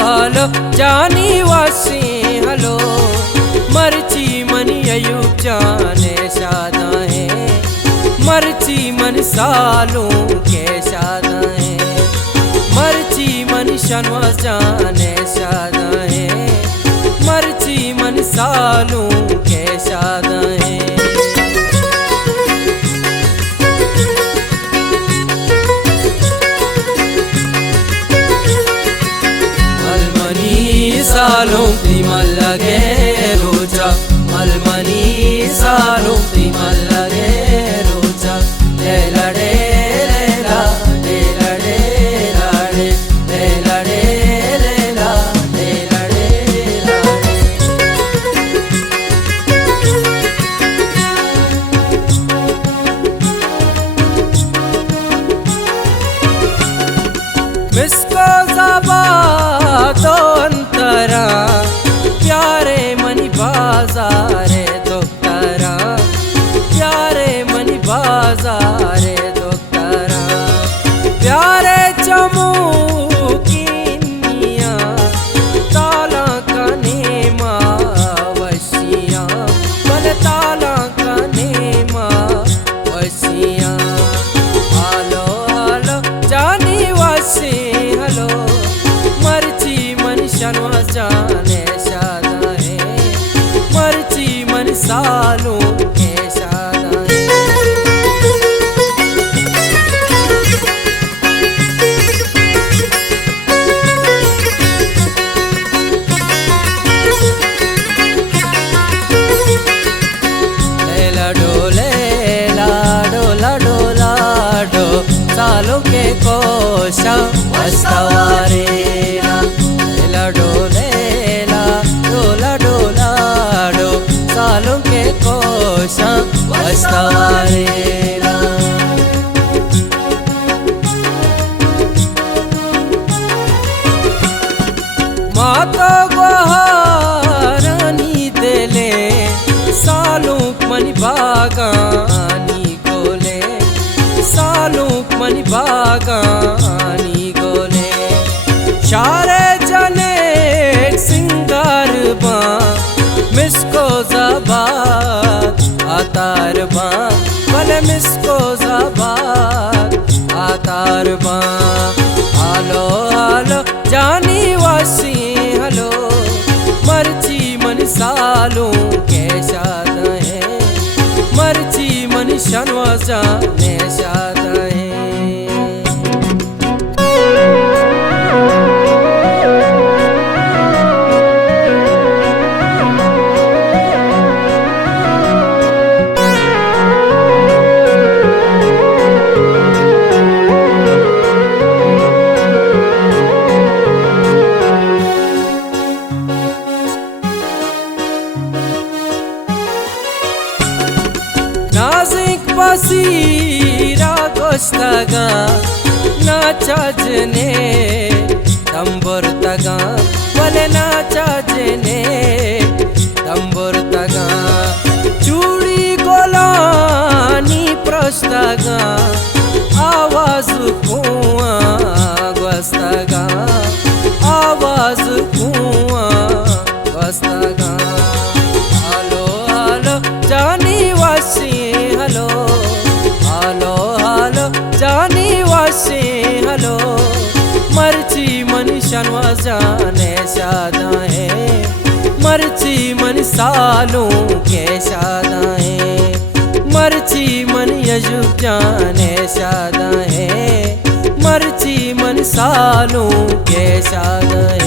Hello जानी वासी hello मर्ची मन अयुब जाने शादा है मर्ची मन सालों के शादा है मर्ची मन शनवा जाने शादा है मर्ची मन सालों के शादा है सालों प्रीमल लगे रोजा मलमनी सालों प्रीमल लगे रोजा लेला डे लेला लेला डे लाडे लेला डे लेला लेला डे मिसको ज़बा तो अंतरा प्यारे मनी बाजारे दोस्तरा प्यारे मनी बाजारे दोस्तरा प्यारे चमू की निया ताला कने वशिया बल ताला कने वशिया हालो हालो जानी वशी हलो मर्ची मन शनवा जाने शादा है मर्ची मन सालों के शादा है लेला डोले लाडो लाडो लाडो सालों के कोशा वस्तवारे सालों के कोशा वस्तवारेला माता गुहारानी देले सालों मनी बागानी गोले सालों मनी बागानी गोले शारे जने सिंगार बा मिसको ज़बात आतार बा भले मिसको ज़बात आतार बा हालो हालो जानी वासी हलो मर्ची मन सालों के शादा है मर्ची मन शनवा जाने शादा है नाजिक बसीरा गोश्तगा नाचा जने तंबुर तगा भले नाचा जने तंबुर तगा चूड़ी गोलानी प्रस्तगा आवाज कुआ गोस्तगा आवाज कुआ गोस्तगा हालो हालो जानी वासी हलो हालो हालो जानी वासी हलो मर्ची मन शनवा जाने शादा है मर्ची मन सालों के शादा है मर्ची मन अयुब जाने शादा है मर्ची मन सालों के शादा है।